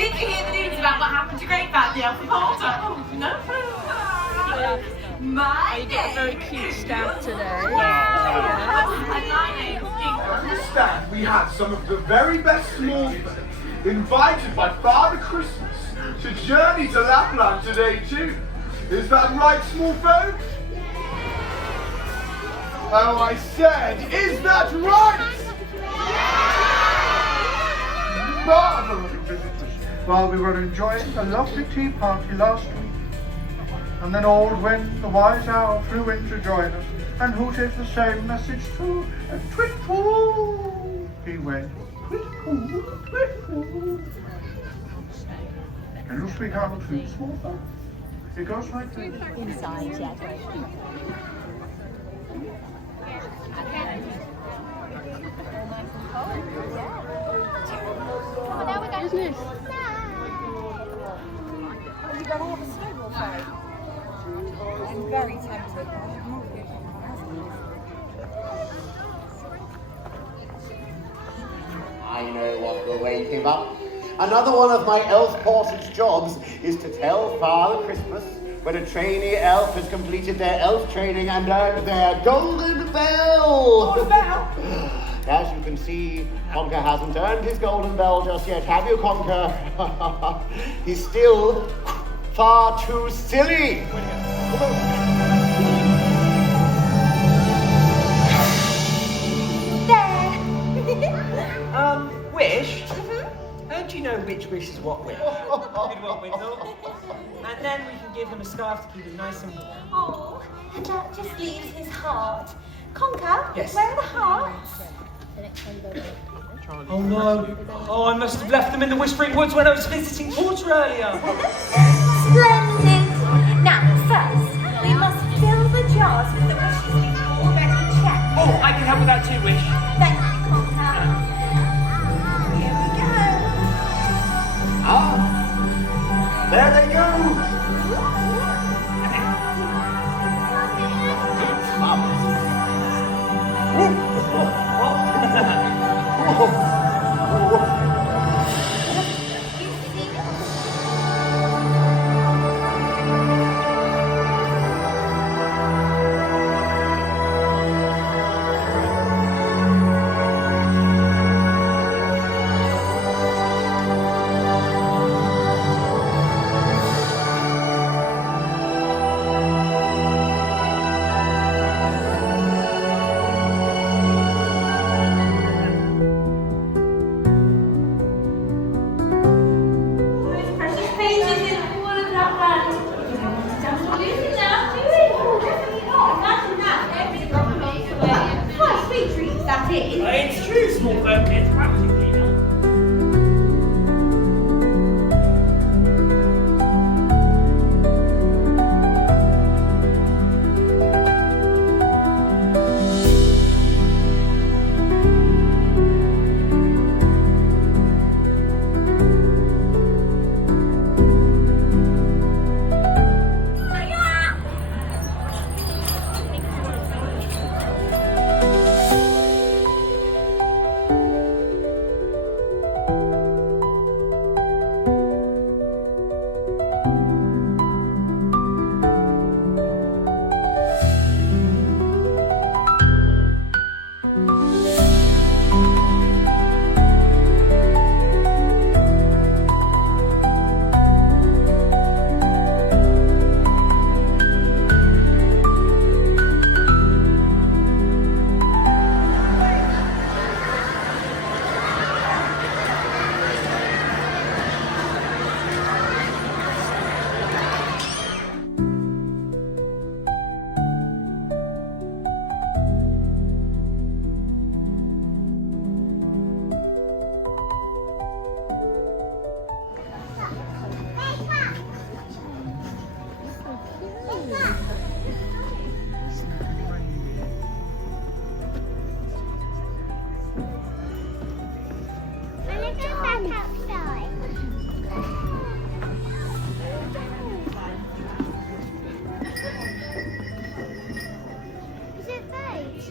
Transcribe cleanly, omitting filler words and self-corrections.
Did you hear the news about what happened to Great Fat the Elf reporter? Oh, no. You get a very cute stamp today. On this stand, we have some of the very best small folk invited by Father Christmas to journey to Lapland today too. Is that right, small folk? Oh, I said, is that right? Marvelous visitors. While we were enjoying a lovely tea party last week, and then old Wen, the wise owl, flew in to join us and hooted the same message too. And twit-twoo, he went. Twit-twoo, twit-twoo. Can you speak out too, small folk? It goes like this. Inside, yeah. Business. You're going to have a snowball fight. I'm very tempted. I know what will wake him up. Another one of my elf porter's jobs is to tell Father Christmas when a trainee elf has completed their elf training and earned their golden bell. Golden bell? As you can see, Conker hasn't earned his golden bell just yet, have you, Conker? He's still far too silly. Wish? How do you know which wish is what wish? Good one, Windle. And then we can give him a scarf to keep him nice and warm. Oh, and that just leaves his heart. Conker, Yes. where are the hearts? Oh no. Oh, I must have left them in the Whispering Woods when I was visiting Porter earlier. Splendid! Now, first, we must fill the jars with the wishes we've already checked. Oh, I can help with that too, Wish. Thank you, Conker. Here we go. Ah, there they go. Those precious pages in all of Lapland. You don't want to jump or lose it now, do you? Oh, definitely not. Imagine that. Everything got lost away. Quite sweet treats, that is. It's true, small folk. It's practically done. Is it beige?